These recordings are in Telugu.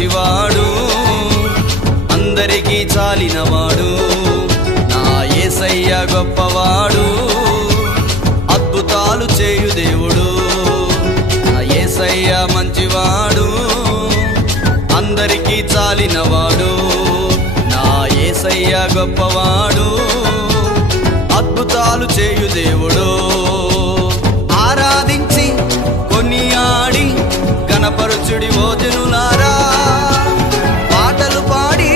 మంచివాడు, అందరికీ చాలినవాడు. నా యేసయ్య గొప్పవాడు, అద్భుతాలు చేయు దేవుడు. నా యేసయ్య మంచివాడు, అందరికీ చాలినవాడు. నా యేసయ్య గొప్పవాడు, అద్భుతాలు చేయు దేవుడు. ఆరాధించి కొనియాడి గణపరచుడి ఓ జనులారా, పాటలు పాడి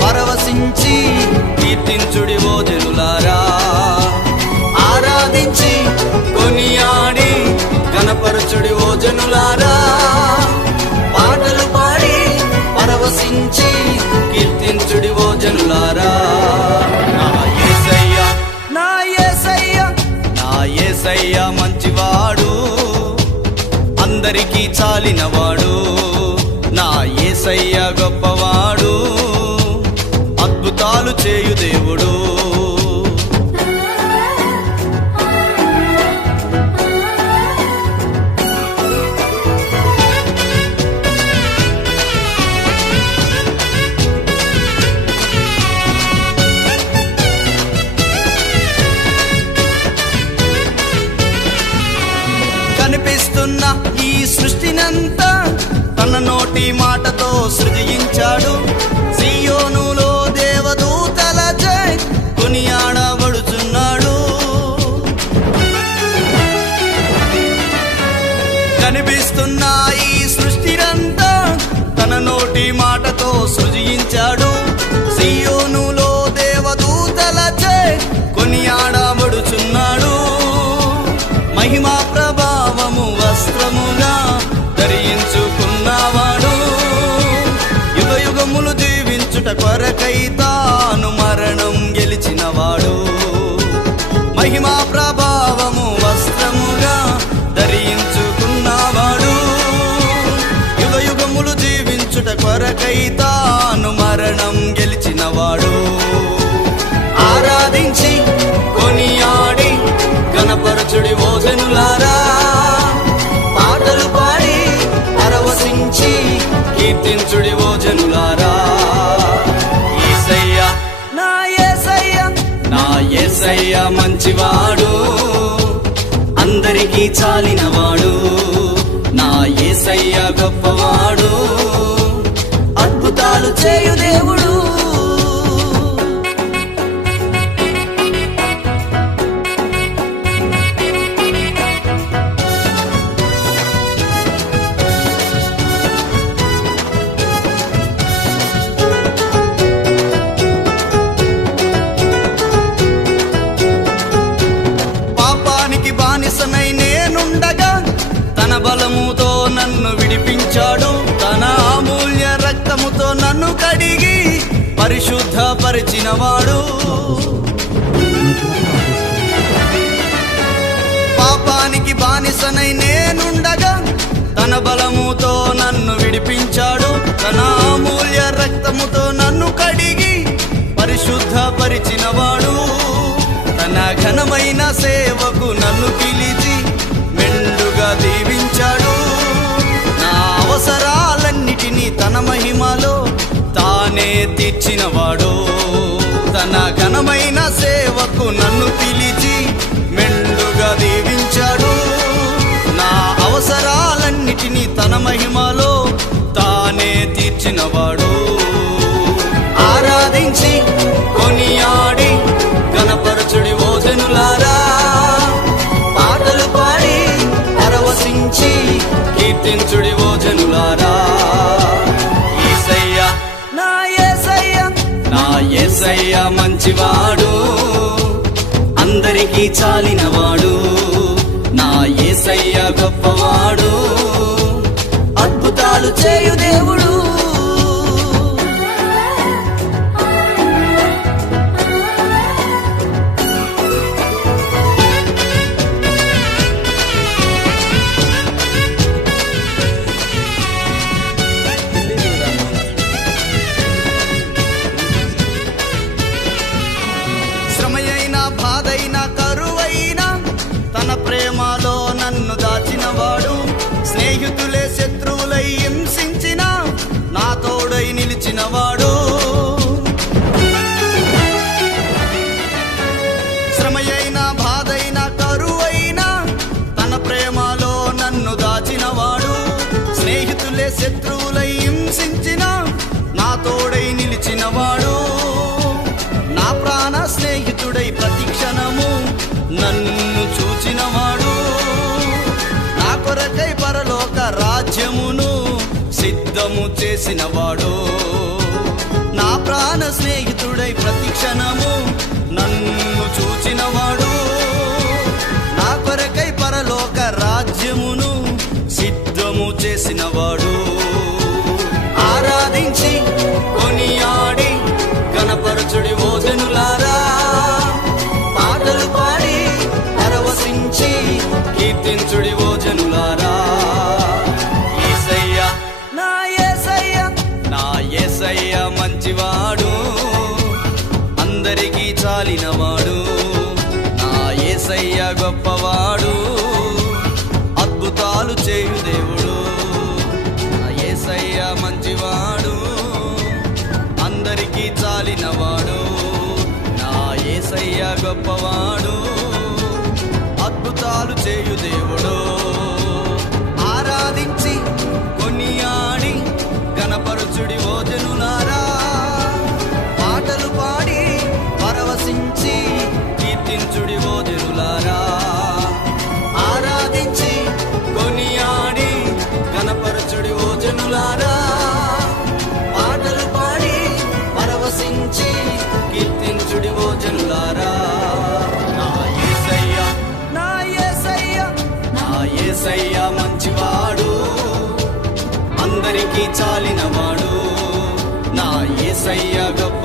పరవశించి కీర్తించుడి ఓ జనులారా. ఆరాధించి కొనియాడి గణపరచుడి ఓ జనులారా, పాటలు పాడి పరవశించి కీర్తించుడి ఓ జనులారా. నా యేసయ్య, నా యేసయ్య, నా యేసయ్య మంచివాడు, అందరికీ చాలినవాడు. నా యేసయ్య గొప్పవాడు, అద్భుతాలు చేయు దేవుడు. కనిపిస్తున్న ఈ సృష్టినంతా తన నోటి మాటతో సృజించాడు. సియోనులో దేవదూతలచే కొనియాడబడుచున్నాడు. కనిపిస్తున్న ఈ సృష్టినంతా తన నోటి మాటతో సృజించాడు. సియోనులో దేవదూతలచే కొనియాడబడుచున్నాడు. మహిమా ప్రభావము వస్త్రముగా ధరించుకున్నవాడు, యుగ యుగములు జీవించుట కొరకై తాను మరణం గెలిచినవాడు. మహిమా ప్రభావము వస్త్రముగా ధరించుకున్నవాడు, యుగ యుగములు జీవించుట కొరకై తాను మరణం గెలిచినవాడు. ఆరాధించి కొనియాడి గణపరచుడి ఓ జనులారా, పాటలు పాడి పరవశించి కీర్తించుడి ఓ జనులారా. యేసయ్య, నా యేసయ్య, నా యేసయ్య మంచివాడు, అందరికీ చాలినవాడు. నా యేసయ్య గొప్పవాడు, అద్భుతాలు చేయు దేవుడు. బానిసనై నేనుండగా తన బలముతో నన్ను విడిపించాడు. తన అమూల్య రక్తముతో నన్ను కడిగి పరిశుద్ధపరిచినవాడు. పాపానికి బానిసనై నేనుండగా తన బలముతో నన్ను విడిపించాడు. తన అమూల్య రక్తముతో నన్ను కడిగి పరిశుద్ధపరిచినవాడు. తన ఘనమైన సేవకు నన్ను పిలిచి మెండుగా దీవించాడు. నా అవసరాలన్నిటినీ తన మహిమలో తానే తీర్చినవాడు. తన ఘనమైన సేవకు నన్ను పిలిచి మెండుగా దీవించాడు. నా అవసరాలన్నిటినీ తన మహిమలో తానే తీర్చినవాడు. ఆరాధించి కొనియాడి గణపరచుడి ఓ జనులారా, పాటలు పాడి పరవశించి కీర్తించుడి ఓ జనులారా. యేసయ్య, నా యేసయ్య, నా యేసయ్య మంచివాడు, అందరికీ చాలినవాడు. నా యేసయ్య గొప్పవాడు, అద్భుతాలు చేయు దేవుడు. ప్రేమలో నన్ను దాచినవాడు. స్నేహితులే శత్రువులై హింసించిన నాతో శత్రువులై హింసించిన నా తోడై నిలిచినవాడు, నా ప్రాణ స్నేహితుడై ప్రతి క్షణము నన్ను చూచినవాడు, నా కొరకై పరలోక రాజ్యమును సిద్ధము చేసినవాడు, నా ప్రాణ స్నేహితుడై ప్రతి క్షణము నన్ను చూచినవాడు, నా కొరకై పరలోక రాజ్యమును సిద్ధము చేసినవాడు. ఆరాధించి కొనియాడి గణపరచుడి ఓ జనులారా, పాటలు పాడి పరవశించి కీర్తించుడి ఓ జనులారా. యేసయ్య నా యేసయ్య, నా యేసయ్య మంచివాడు, అందరికీ చాలినవాడు, నా యేసయ్య గొప్పవాడు, అద్భుతాలు చేయు దేవుడు. నా యేసయ్య మంచివాడు, అందరికీ చాలినవాడు, నా యేసయ్య గొప్పవాడు, అద్భుతాలు చేయు దేవుడు. ఆరాధించి కొనియాడి గణపరచుడి ఓ జనులారా, పాటలు పాడి పరవశించి కీర్తించుడి ఓ జనులారా. ఆరాధించి కొనియాడి గణపరచుడి ఓ జనులారా, పాటలు పాడి పరవశించి కీర్తించుడి ఓ జనులారా. నా యేసయ్య, నా యేసయ్య, నా యేసయ్య మంచివాడు, అందరికీ చాలినవాడు, నా యేసయ్య గొప్ప